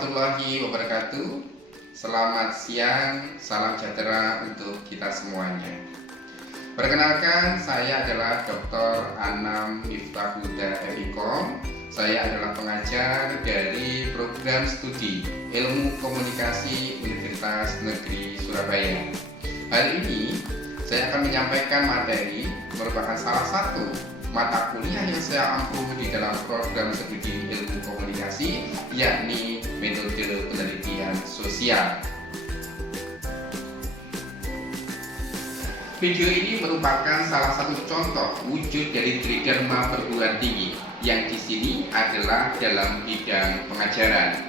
warahmatullahi wabarakatuh. Selamat siang, salam sejahtera untuk kita semuanya. Perkenalkan, saya adalah Dr. Anam Miftahhuda MIKOM. Saya adalah pengajar dari program studi Ilmu Komunikasi Universitas Negeri Surabaya. Hari ini saya akan menyampaikan materi merupakan salah satu mata kuliah yang saya ampuh di dalam program studi ilmu komunikasi, yakni metode penelitian sosial. Video ini merupakan salah satu contoh wujud dari tridharma perguruan tinggi yang di sini adalah dalam bidang pengajaran.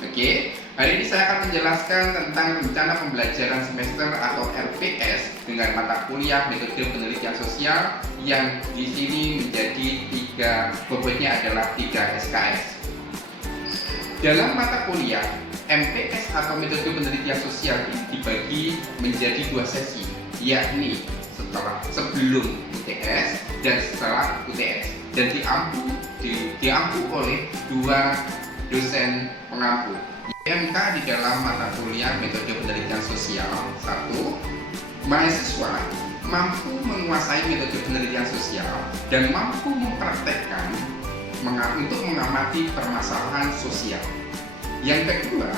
Oke, hari ini saya akan menjelaskan tentang rencana pembelajaran semester atau RPS dengan mata kuliah metode penelitian sosial yang di sini menjadi bobotnya adalah 3 SKS. Dalam mata kuliah MPS atau metode penelitian sosial ini dibagi menjadi 2 sesi, yakni sebelum UTS dan setelah UTS, dan diampu oleh 2 dosen pengampu. MK di dalam mata kuliah metode penelitian sosial. 1. Mahasiswa mampu menguasai metode penelitian sosial dan mampu mempraktekkan untuk mengamati permasalahan sosial. Yang kedua,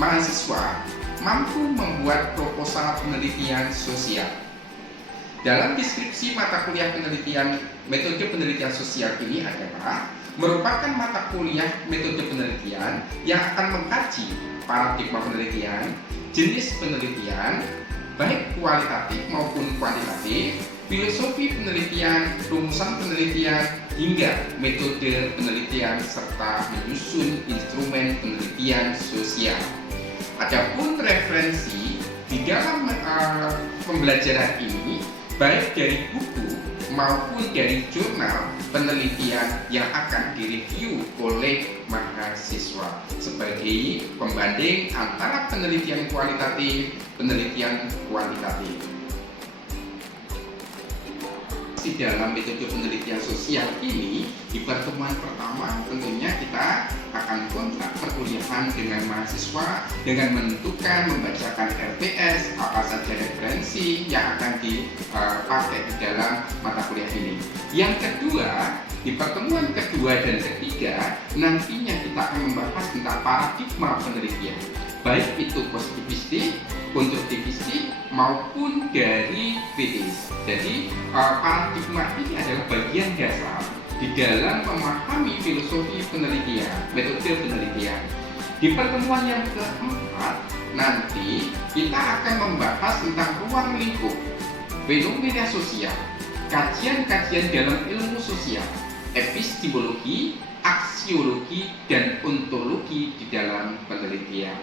mahasiswa mampu membuat proposal penelitian sosial. Dalam deskripsi mata kuliah metode penelitian sosial ini adalah merupakan mata kuliah metode penelitian yang akan mengkaji paradigma penelitian, jenis penelitian, baik kualitatif maupun kuantitatif, filosofi penelitian, rumusan penelitian, hingga metode penelitian serta menyusun instrumen penelitian sosial. Adapun referensi di dalam pembelajaran ini baik dari buku maupun dari jurnal penelitian yang akan direview oleh mahasiswa sebagai pembanding antara penelitian kualitatif, penelitian kuantitatif. Di dalam metode penelitian sosial ini, di pertemuan pertama tentunya kita akan kontrak perkuliahan dengan mahasiswa dengan menentukan membacakan RPS, apa saja referensi yang akan dipakai di dalam mata kuliah ini. Yang kedua, di pertemuan kedua dan ketiga nantinya kita akan membahas tentang paradigma penelitian, baik itu positivistik, konstruktivistik maupun dari kritis. Jadi paradigma ini adalah bagian dasar di dalam memahami filosofi penelitian, metode penelitian. Di pertemuan yang keempat nanti kita akan membahas tentang ruang lingkup, fenomena sosial, kajian-kajian dalam ilmu sosial, epistemologi, aksiologi, dan ontologi di dalam penelitian.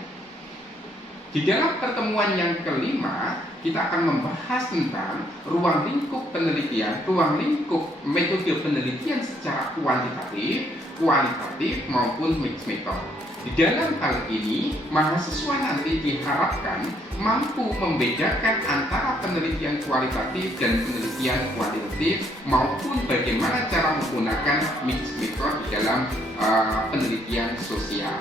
Di dalam pertemuan yang kelima, kita akan membahas tentang ruang lingkup penelitian, ruang lingkup metode penelitian secara kuantitatif, kualitatif, maupun mixed method. Di dalam hal ini, mahasiswa nanti diharapkan mampu membedakan antara penelitian kualitatif dan penelitian kuantitatif, maupun bagaimana cara menggunakan mixed method di dalam penelitian sosial.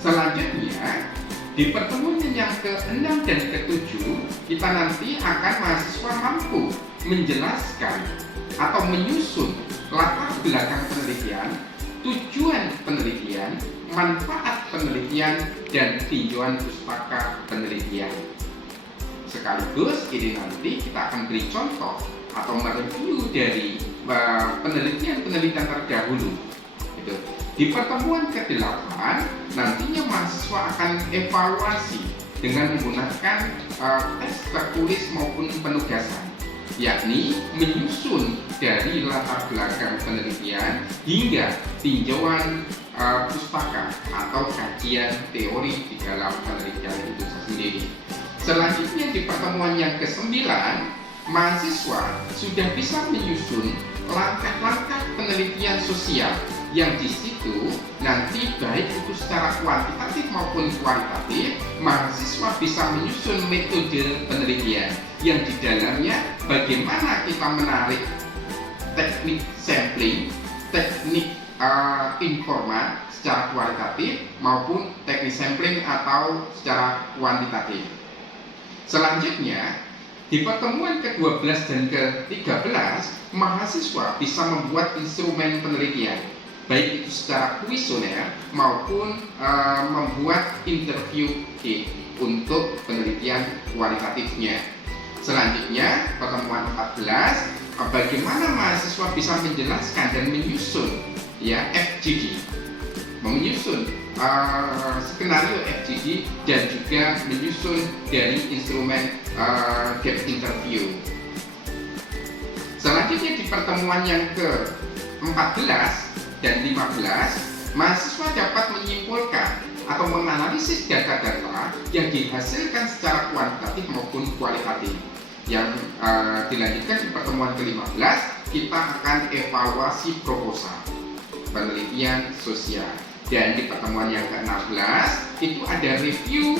Selanjutnya, di pertemuan yang ke-6 dan ke-7, kita nanti akan mahasiswa mampu menjelaskan atau menyusun latar belakang penelitian, tujuan penelitian, manfaat penelitian, dan tinjauan pustaka penelitian. Sekaligus ini nanti kita akan beri contoh atau mereview dari penelitian-penelitian terdahulu. Di pertemuan ke-8 nantinya mahasiswa akan evaluasi dengan menggunakan tes tertulis maupun penugasan, yakni menyusun dari latar belakang penelitian hingga tinjauan pustaka atau kajian teori di dalam penelitian itu sendiri. Selanjutnya di pertemuan yang ke-9, mahasiswa sudah bisa menyusun langkah-langkah penelitian sosial yang di situ nanti baik itu secara kuantitatif maupun kualitatif, mahasiswa bisa menyusun metode penelitian yang di dalamnya bagaimana kita menarik teknik sampling, teknik secara kualitatif maupun teknik sampling atau secara kuantitatif. Selanjutnya, di pertemuan ke-12 dan ke-13, mahasiswa bisa membuat instrumen penelitian, baik itu secara kuesioner maupun membuat interview untuk penelitian kualitatifnya. Selanjutnya, pertemuan 14, bagaimana mahasiswa bisa menjelaskan dan menyusun FGD, menyusun skenario FGD dan juga menyusun dari instrumen gap interview. Selanjutnya di pertemuan yang ke-14 dan 15, mahasiswa dapat menyimpulkan atau menganalisis data-data yang dihasilkan secara kuantitatif maupun kualitatif. Yang dilanjutkan di pertemuan ke-15, kita akan evaluasi proposal penelitian sosial. Dan di pertemuan yang ke-16 itu ada review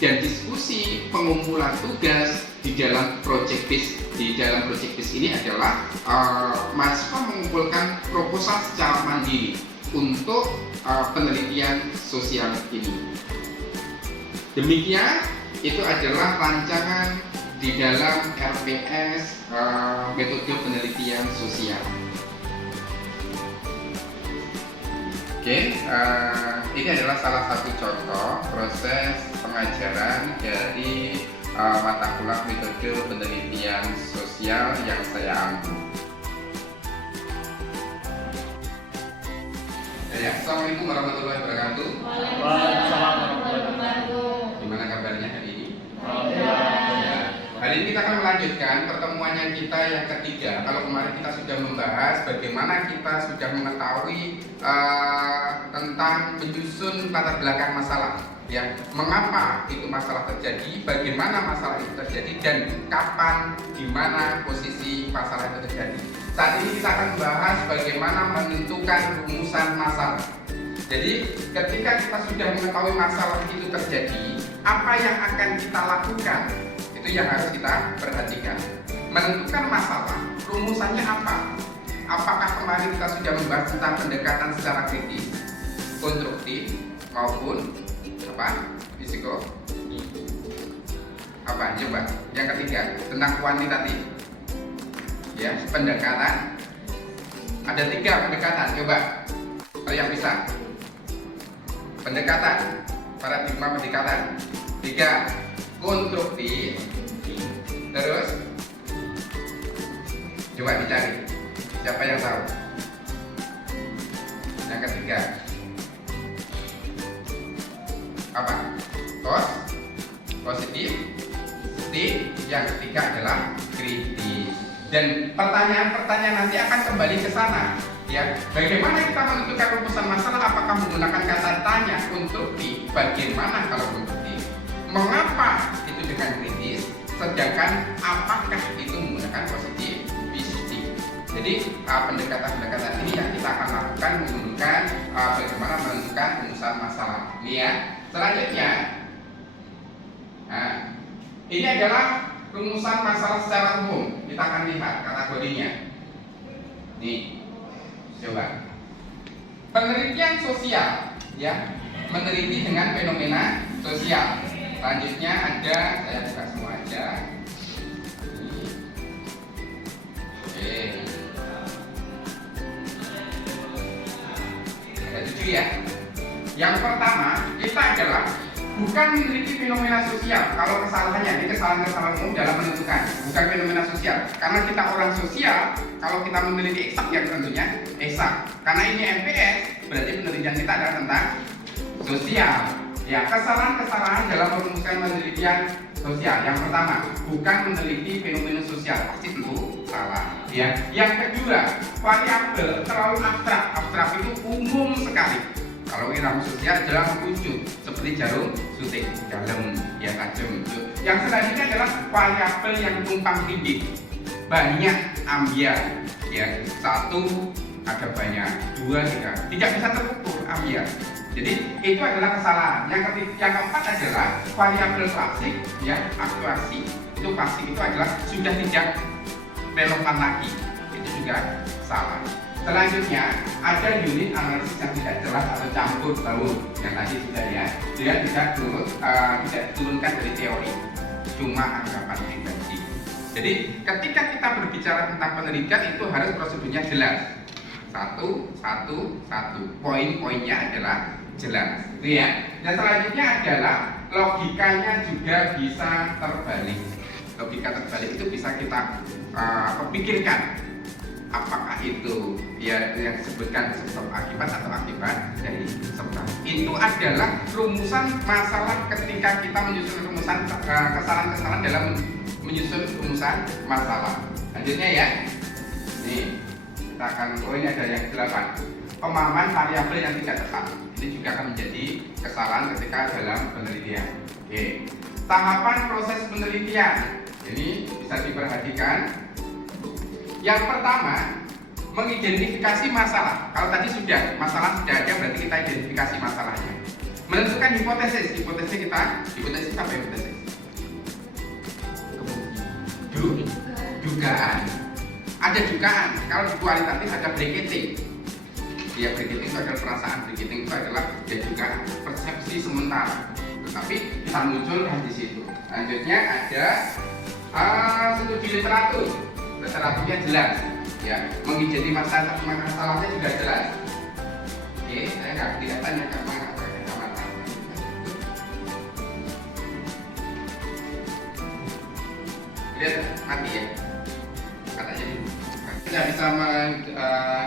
dan diskusi pengumpulan tugas di dalam project base. Di dalam project base ini adalah mahasiswa mengumpulkan proposal secara mandiri untuk penelitian sosial ini. Demikian, itu adalah rancangan di dalam RPS metode penelitian sosial. Oke, ini adalah salah satu contoh proses pengajaran dari mata kuliah metode penelitian sosial yang saya ambil. Ya, Assalamualaikum warahmatullahi wabarakatuh. Waalaikumsalam warahmatullahi wabarakatuh. Gimana kabarnya hari ini? Alhamdulillah. Hari ini kita akan melanjutkan pertemuannya kita yang ketiga. Kalau kemarin kita sudah membahas bagaimana kita sudah mengetahui tentang menyusun latar belakang masalah, mengapa itu masalah terjadi, bagaimana masalah itu terjadi, dan kapan, di mana posisi masalah itu terjadi. Saat ini kita akan membahas bagaimana menentukan rumusan masalah. Jadi ketika kita sudah mengetahui masalah itu terjadi, apa yang akan kita lakukan? Itu yang harus kita perhatikan. Menentukan masalah, rumusannya apa? Apakah kemarin kita sudah membahas tentang pendekatan secara kritis, konstruktif, maupun risiko? Coba. Yang ketiga, tentang kuantitatif. Pendekatan. Ada 3 pendekatan. Coba, kalau yang bisa. Pendekatan, paradigma pendekatan. 3, konstruktif. Terus coba dicari siapa yang tahu. Yang ketiga apa? Positif. Yang ketiga adalah kritis. Dan pertanyaan-pertanyaan nanti akan kembali ke sana. Bagaimana kita menentukan rumusan masalah? Apakah menggunakan kata tanya konstruktif? Bagaimana kalau konstruktif? Mengapa itu dengan kritis? Sedangkan apakah itu menggunakan positif? Jadi pendekatan-pendekatan ini yang kita akan lakukan menggunakan bagaimana menentukan rumusan masalah. Ini selanjutnya. Ini adalah rumusan masalah secara umum. Kita akan lihat kategorinya. Nih, coba. Penelitian sosial, meneliti dengan fenomena sosial. Selanjutnya ada, saya buka semua aja. Oke. Ada 7 ya. Yang pertama, kita adalah bukan meneliti fenomena sosial. Kalau kesalahannya, ini kesalahan-kesalahan umum dalam menentukan, bukan fenomena sosial. Karena kita orang sosial, kalau kita meneliti eksak ya tentunya eksak. Karena ini MPS, berarti penelitian kita adalah tentang sosial. Kesalahan-kesalahan dalam merumuskan penelitian sosial. Yang pertama, bukan meneliti fenomena sosial, pasti tentu salah. Yang kedua, variabel terlalu abstrak. Abstrak itu umum sekali. Kalau ilmu sosial dalam wujud seperti jarum suntik, dalam, tajam. Yang selanjutnya adalah variabel yang tumpang tindih, banyak ambiar. 1 ada banyak, 2 tidak bisa terukur ambiar. Jadi itu adalah kesalahan. Yang keempat adalah variabel klasik, aktuasi. Itu pasti itu adalah sudah tidak relevan lagi. Itu juga salah. Selanjutnya ada unit analisis yang tidak jelas atau campur baur yang tadi sudah ya. Dia tidak diturunkan dari teori, cuma anggapan pribadi. Jadi ketika kita berbicara tentang penelitian itu harus prosedurnya jelas. Satu. Poin-poinnya adalah jelas, gitu ya. Dan selanjutnya adalah logikanya juga bisa terbalik. Logika terbalik itu bisa kita pikirkan. Apakah itu ya yang disebutkan sebab akibat atau akibat dari sebab. Itu adalah rumusan masalah ketika kita menyusun rumusan kesalahan-kesalahan dalam menyusun rumusan masalah. Lanjutnya ya. Nih, kita akan ini ada yang 8. Pemahaman variabel yang tidak tepat. Ini juga akan menjadi kesalahan ketika dalam penelitian. Oke. Tahapan proses penelitian. Ini bisa diperhatikan. Yang pertama, mengidentifikasi masalah. Kalau tadi sudah, masalah sudah ada, berarti kita identifikasi masalahnya. Menentukan hipotesis. Hipotesis apa hipotesis? Dugaan. Ada dugaan. Kalau di kualitatif ada bracketing. Ya, bracketing itu adalah perasaan. Bracketing itu adalah ya juga persepsi sementara. Tetapi kita munculkan di situ. Selanjutnya ada studi literatur. Literaturnya jelas, ya, mengidentifikasi masalahnya juga jelas. Oke, saya tidak tanya pakai kacamata. Lihat mati ya, katanya dulu. Tidak bisa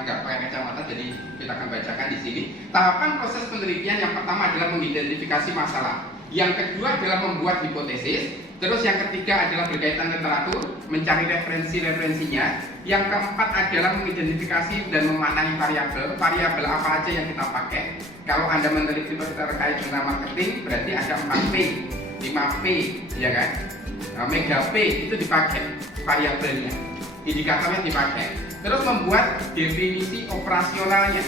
nggak pakai kacamata, jadi kita akan bacakan di sini. Tahapan proses penelitian yang pertama adalah mengidentifikasi masalah. Yang kedua adalah membuat hipotesis. Terus yang ketiga adalah berkaitan literatur, mencari referensinya. Yang keempat adalah mengidentifikasi dan memaknai variabel. Variabel apa aja yang kita pakai. Kalau Anda meneliti terkait dengan marketing, berarti ada 4P, 5P, ya kan? Nah, mega P itu dipakai variabelnya, indikatornya dipakai. Terus membuat definisi operasionalnya.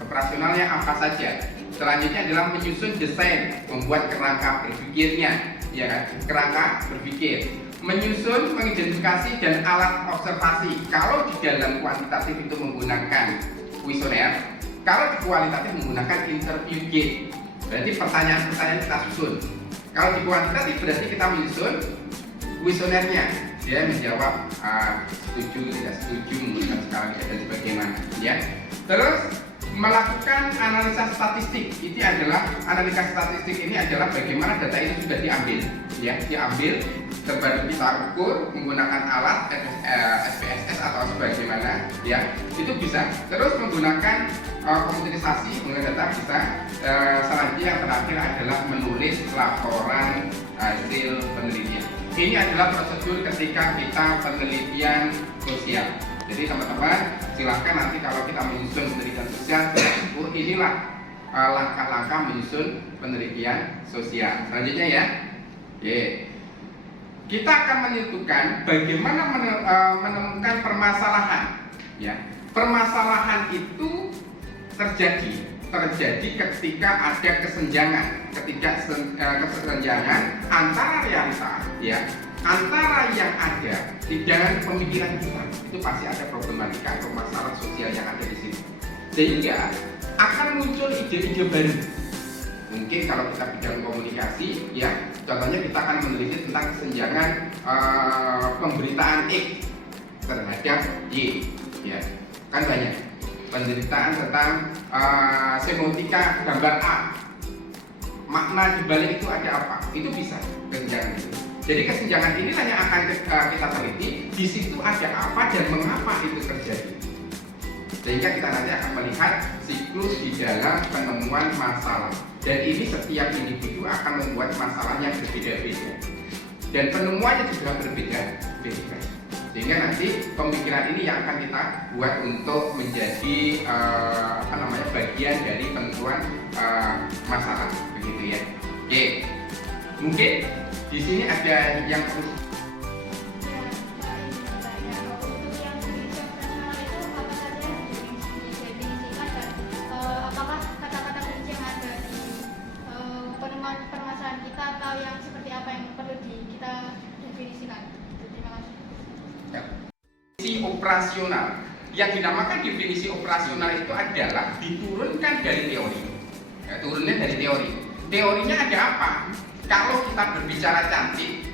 Operasionalnya apa saja. Selanjutnya adalah menyusun desain, membuat kerangka berpikirnya. Ya kan, kerangka berpikir, menyusun, mengidentifikasi dan alat observasi. Kalau di dalam kuantitatif itu menggunakan kuesioner, kalau di kualitatif menggunakan interview gate. Berarti pertanyaan-pertanyaan kita susun. Kalau di kuantitatif berarti kita menyusun kuesionernya. Dia menjawab setuju, tidak setuju, menggunakan skala dan sebagainya. Ya. Terus melakukan analisa statistik. Ini adalah analisa statistik ini adalah bagaimana data ini sudah diambil, ya, terbaru kita ukur menggunakan alat SPSS atau sebagaimana, ya, itu bisa. Terus menggunakan komputerisasi menggunakan data bisa. Selanjutnya yang terakhir adalah menulis laporan hasil penelitian. Ini adalah prosedur ketika kita penelitian sosial. Jadi teman-teman silahkan nanti kalau kita menyusun penelitian sosial, inilah langkah-langkah menyusun penelitian sosial. Selanjutnya ya, kita akan menentukan bagaimana menemukan permasalahan. Ya, permasalahan itu terjadi ketika ada kesenjangan, kesenjangan antara realita, ya, antara yang ada di dalam pemikiran kita. Itu pasti ada problematika atau masalah sosial yang ada di situ, sehingga akan muncul ide-ide baru. Mungkin kalau kita bidang komunikasi, ya, contohnya kita akan meneliti tentang kesenjangan pemberitaan X terhadap Y, ya, kan banyak penderitaan tentang semiotika gambar A, makna dibalik itu ada apa, itu bisa kesenjangan itu. Jadi kesenjangan inilah yang akan kita teliti. Di situ ada apa dan mengapa itu terjadi. Sehingga kita nanti akan melihat siklus di dalam penemuan masalah. Dan ini setiap individu akan membuat masalah yang berbeda-beda. Dan penemuannya juga berbeda-beda. Sehingga nanti pemikiran ini yang akan kita buat untuk menjadi bagian dari penentuan masalah, begitu ya. Oke, mungkin di sini ada yang perlu. Apakah kata-kata kunci yang ada di penemuan permasalahan kita atau yang seperti apa yang perlu kita definisikan? Terima kasih. Operasional. yang dinamakan definisi operasional itu adalah diturunkan dari teori. Ya, turunnya dari teori. Teorinya ada apa? Kalau kita berbicara cantik,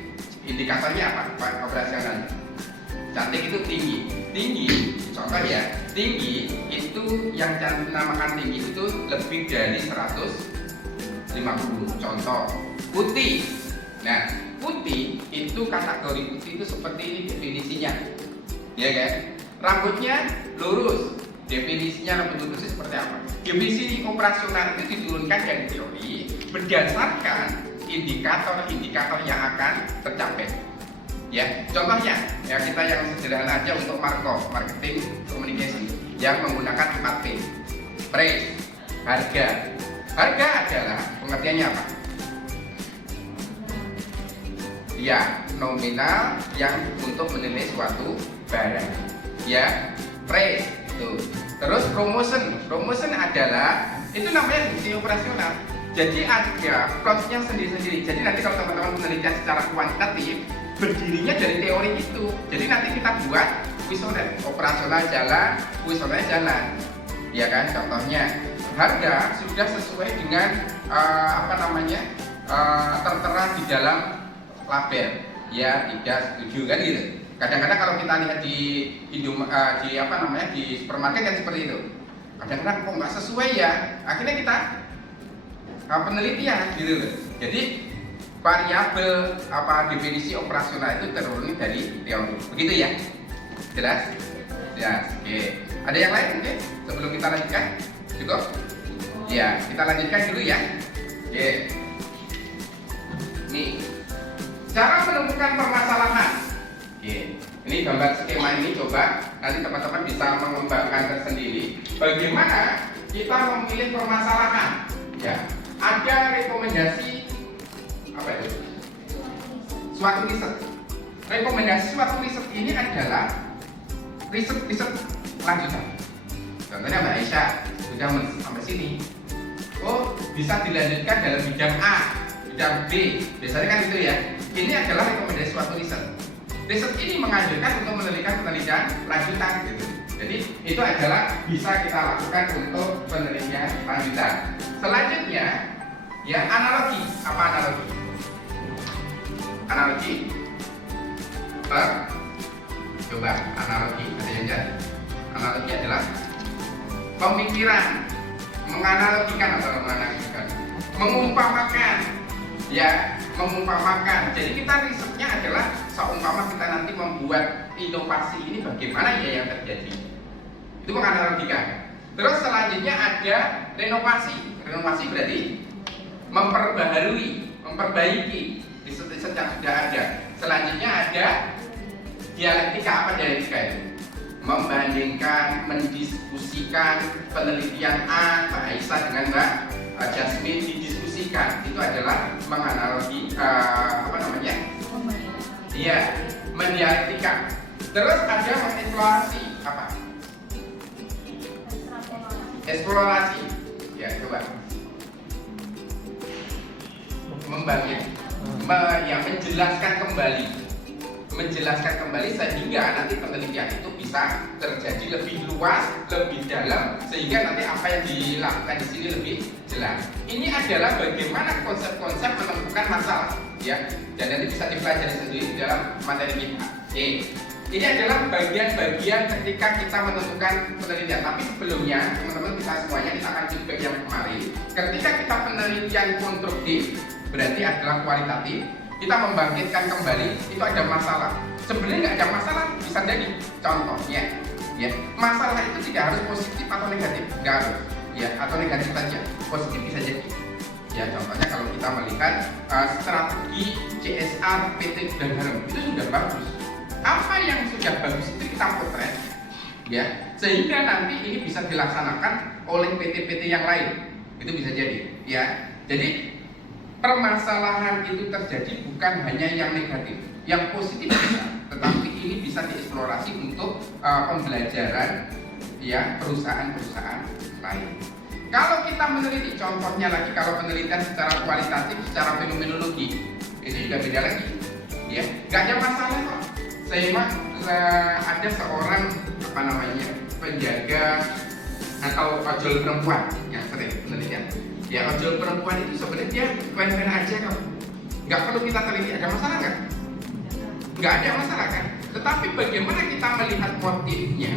indikatornya apa? Pak operasional. Cantik itu tinggi. Tinggi, contoh ya, tinggi itu yang dinamakan tinggi itu lebih dari 150. Contoh, putih. Nah, putih itu kategori putih itu seperti ini definisinya. Ya kan? Rambutnya lurus. Definisinya rambut lurus itu seperti apa? Definisi operasional itu diturunkan dari teori berdasarkan indikator-indikator yang akan tercapai. Ya, contohnya ya kita yang sederhana aja untuk marketing communication yang menggunakan 4P. Price, harga. Harga adalah pengertiannya apa? Ya, nominal yang untuk menilai suatu barang. Ya, price itu. Terus promotion. Promotion adalah itu namanya definisi operasional. Jadi ada plotnya sendiri-sendiri. Jadi nanti kalau teman-teman penelitian secara kuantitatif berdirinya dari teori itu. Jadi nanti kita buat kuesioner operasional jalan, kuesioner jalan. Ya kan? Contohnya harga sudah sesuai dengan tertera di dalam label. Ya, tidak setuju kan gitu. Kadang-kadang kalau kita lihat di di supermarket kan seperti itu. Kadang-kadang kok nggak sesuai ya. Akhirnya kita penelitian gitu loh. Jadi variabel definisi operasional itu teruruni dari teori. Begitu ya? Jelas? Ya, oke. Ada yang lain mungkin sebelum kita lanjutkan? Cukup? Ya, kita lanjutkan dulu ya. Oke. Nih, cara menemukan permasalahan. Oke. Ini gambar skema ini coba nanti teman-teman bisa mengembangkan tersendiri. Bagaimana kita memilih permasalahan? Ya, ada rekomendasi apa itu? Suatu riset. Rekomendasi suatu riset ini adalah riset lanjutan. Contohnya Mbak Aisyah sudah sampai sini. Oh, bisa dilanjutkan dalam bidang A, bidang B. Biasanya kan itu ya. Ini adalah rekomendasi suatu riset. Riset ini menganjurkan untuk menelitikan penelitian lanjutan gitu. Jadi itu adalah bisa kita lakukan untuk penelitian lanjutan. Selanjutnya ya analogi. Apa analogi? Analogi coba analogi ada yang jadi. Analogi adalah pemikiran, menganalogikan atau menganalogikan, mengumpamakan, ya mengumpamakan. Jadi kita risetnya adalah seumpama kita nanti membuat inovasi ini bagaimana ya yang terjadi. Itu menganalogikan. Terus selanjutnya ada renovasi. Renovasi berarti memperbaharui, memperbaiki riset-riset yang sudah ada. Selanjutnya ada dialektika. Apa dialektika itu? Membandingkan, mendiskusikan penelitian A, Mbak Aisyah dengan Mbak Jasmine didiskusikan. Itu adalah menganalogi Iya, mendialektika. Terus ada mengeksplorasi. Apa? Eksplorasi. Ya, coba. Membagi, menjelaskan kembali sehingga nanti penelitian itu bisa terjadi lebih luas, lebih dalam, sehingga nanti apa yang dilakukan di sini lebih jelas. Ini adalah bagaimana konsep-konsep menemukan masalah, ya, dan nanti bisa dipelajari sendiri di dalam materi kita. Oke. Ini adalah bagian-bagian ketika kita menentukan penelitian. Tapi sebelumnya, teman-teman kita semuanya kita akan feedback yang kemarin. Ketika kita penelitian konstruktif, berarti adalah kualitatif. Kita membangkitkan kembali, itu ada masalah. Sebenarnya nggak ada masalah, bisa jadi. Contohnya, ya, masalah itu tidak harus positif atau negatif, nggak harus, ya, atau negatif saja. Positif bisa jadi. Ya, contohnya kalau kita melihat strategi CSR PT dan Garam itu sudah bagus. Apa yang sudah bagus itu kita potret, ya, sehingga nanti ini bisa dilaksanakan oleh PT-PT yang lain. Itu bisa jadi, ya. Jadi permasalahan itu terjadi bukan hanya yang negatif, yang positif bisa, tetapi ini bisa dieksplorasi untuk pembelajaran ya perusahaan-perusahaan lain. Kalau kita meneliti, contohnya lagi kalau penelitian secara kualitatif, secara fenomenologi, itu juga beda lagi, ya, nggak ada masalah kok. Saya ada seorang penjaga atau ojol perempuan yang sering penelitian. Ya, ojol perempuan itu sebenarnya dia fine-fine aja kok. Nggak perlu kita teliti, ada masalah nggak? Nggak ada masalah kan? Tetapi bagaimana kita melihat motifnya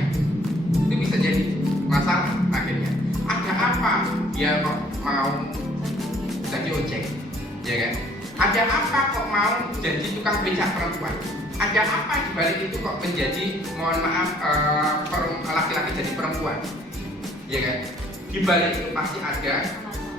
itu bisa jadi masalah akhirnya. Ada apa dia kok mau jadi ojek, ya kan? Ada apa kok mau jadi tukang becak perempuan? Ada apa di balik itu kok menjadi, mohon maaf, laki-laki jadi perempuan, ya kan? Di balik itu pasti ada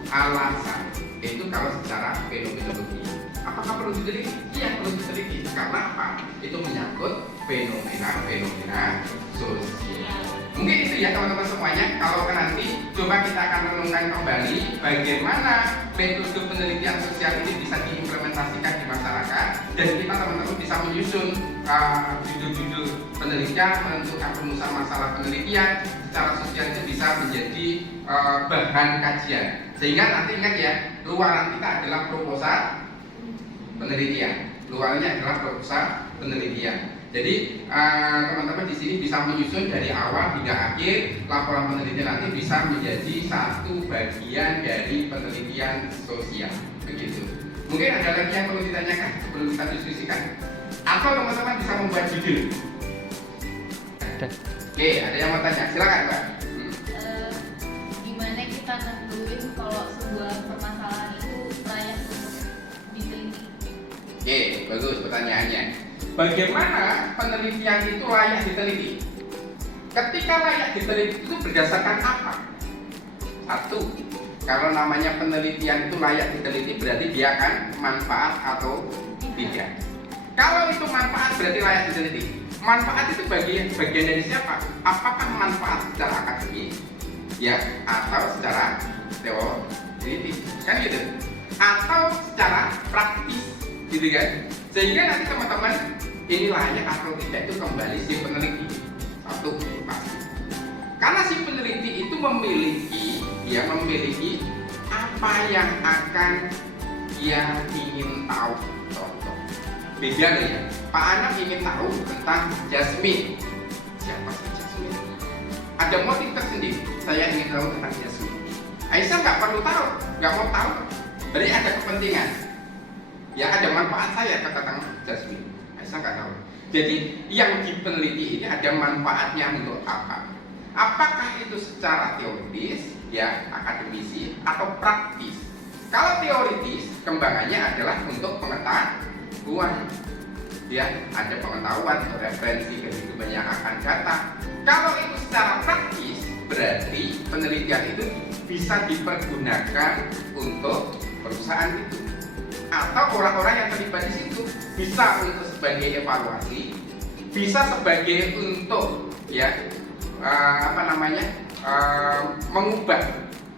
alasan. Itu kalau secara fenomenologi. Apakah perlu diteliti? Iya, perlu diteliti. Karena apa? Itu menyangkut fenomena sosial. Mungkin itu ya teman-teman semuanya. Kalau nanti coba kita akan renungkan kembali bagaimana metode penelitian sosial ini bisa diimplementasikan di masyarakat, dan kita teman-teman bisa menyusun judul-judul penelitian, menentukan rumusan masalah penelitian secara sosial itu bisa menjadi bahan kajian. Sehingga nanti ingat ya, luaran kita adalah proposal penelitian. Luarnya adalah proposal penelitian. Jadi teman-teman di sini bisa menyusun dari awal hingga akhir laporan penelitian, nanti bisa menjadi satu bagian dari penelitian sosial. Begitu. Mungkin ada lagi yang perlu ditanyakan sebelum kita diskusikan, atau teman-teman bisa membuat judul. Oke, ada yang mau tanya? Silakan, Mbak. Gimana kita nentuin kalau sebuah permasalahan itu layak untuk diteliti? Oke, bagus pertanyaannya. Bagaimana penelitian itu layak diteliti? Ketika layak diteliti itu berdasarkan apa? Satu, kalau namanya penelitian itu layak diteliti berarti dia akan manfaat atau tidak. Kalau itu manfaat berarti layak diteliti. Manfaat itu bagian dari siapa? Apakah manfaat secara akademik, ya, atau secara teoritis, kan gitu? Atau secara praktis, gitu kan? Sehingga nanti teman-teman ini layak atau tidak itu kembali si peneliti. Satu, pasti. Karena si peneliti itu memiliki apa yang akan dia ingin tahu. Contoh, beda loh ya. Pak Anam ingin tahu tentang Jasmine. Siapa sih Jasmine? Ada motif tersendiri. Saya ingin tahu tentang Jasmine. Aisyah nggak perlu tahu, nggak mau tahu. Berarti ada kepentingan. Ya, ada manfaat saya tentang Jasmine. Aisyah nggak tahu. Jadi yang dipeliti ini ada manfaatnya untuk apa? Apakah itu secara teoritis, ya, akademisi, atau praktis? Kalau teoritis, kembangannya adalah untuk pengetahuan. Ya, ada pengetahuan atau referensi kehidupan yang akan datang. Kalau itu secara praktis, berarti penelitian itu bisa dipergunakan untuk perusahaan itu, atau orang-orang yang terlibat di situ bisa untuk sebagai evaluasi, bisa sebagai untuk mengubah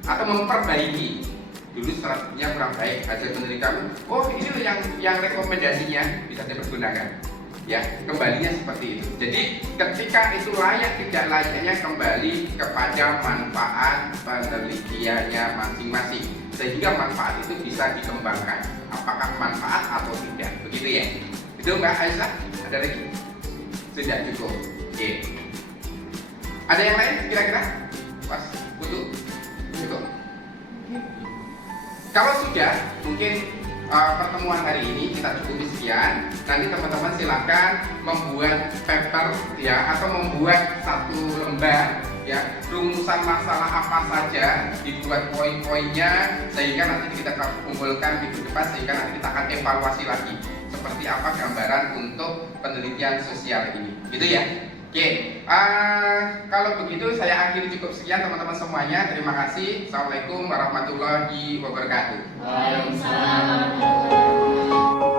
atau memperbaiki. Dulu strateginya kurang baik, hasil penelitian, oh ini loh yang rekomendasinya bisa dipergunakan. Ya, kembalinya seperti itu. Jadi ketika itu layak tidak layaknya kembali kepada manfaat penelitiannya masing-masing, sehingga manfaat itu bisa dikembangkan. Apakah manfaat atau tidak? Begitu ya. Itu Mbak Aisyah. Ada lagi? Sudah cukup. Oke. Ada yang lain kira-kira? Pas butuh? Cukup. Kalau sudah, mungkin pertemuan hari ini kita cukupi sekian. Nanti teman-teman silakan membuat paper, ya, atau membuat satu lembar, ya, rumusan masalah apa saja, dibuat poin-poinnya, sehingga nanti kita kumpulkan minggu depan, sehingga nanti kita akan evaluasi lagi seperti apa gambaran untuk penelitian sosial ini, gitu ya. Oke, kalau begitu saya akhiri cukup sekian teman-teman semuanya. Terima kasih. Assalamualaikum warahmatullahi wabarakatuh. Waalaikumsalam warahmatullahi wabarakatuh.